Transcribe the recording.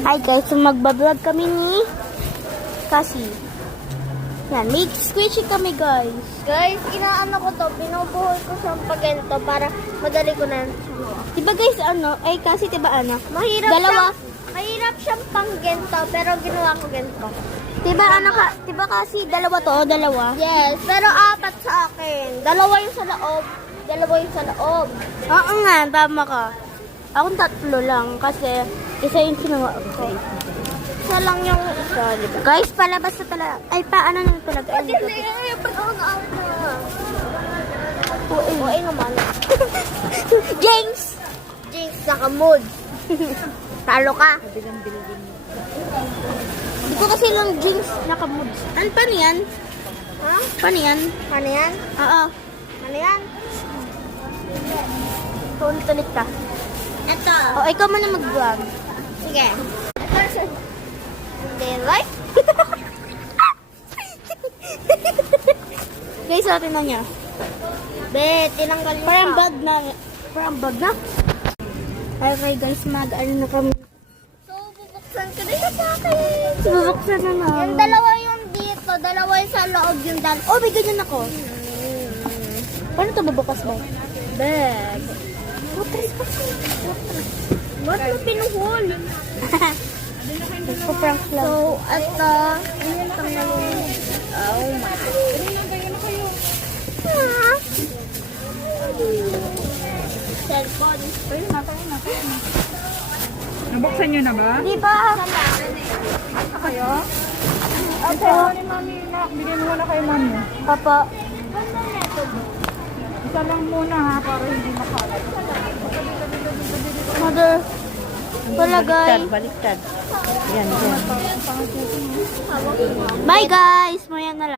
Hi guys, so magbablog kami ni Cassie. Yan, may squishy kami guys. Guys, inaano ko to, binubuhol ko siyang paganto para madali ko na. Diba guys, Cassie, diba anak? Mahirap siyang panggento, pero ginawa ko ganito. Diba diba Cassie, dalawa to, dalawa? Yes, pero apat sa akin. Dalawa yung sa loob. Dalawa yung sa loob. Oo nga, tama ka. Akong tatlo lang kasi isa yung sinuha ko. Isa lang yung isa, diba? Guys, palabas na talaga. Ay, paano na talaga? Hindi, ba't ako na-out na? Uy naman. James! Jinx, naka-mood. Talo ka. Hindi ko kasi lang James nakamood. Paano yan? Ha? Paano yan? Ano yan? Oo. Ano yan? Ulit-ulit ka. Ito. O, ikaw muna mag-vlog. Sige. Ito. Hindi, like? Guys, atin na niya. Be, tinanggal niyo Parang pa. bag na. Parang bag na. Okay guys, mag-ano na kami. So, bubuksan ko na yung sa akin. Bubuksan na na. Yung dalawa yung dito, dalawa yung sa loob, yung dalawa. Oh, may ganyan ako. Paano ito bubukas ba? Bag. Ba't mo pinuhol? Nagpa-prank lang. So, ito. Oh my. Ah. Cellphone. Nabuksan nyo na ba? Di ba? Kayo? Okay. Ni mami na. Bigyan mo na kay mami. Papa. Isa lang muna ha, para hindi makalat. Mother. Palagay. Baliktad. Yan, yan. Bye guys. Maya na lang.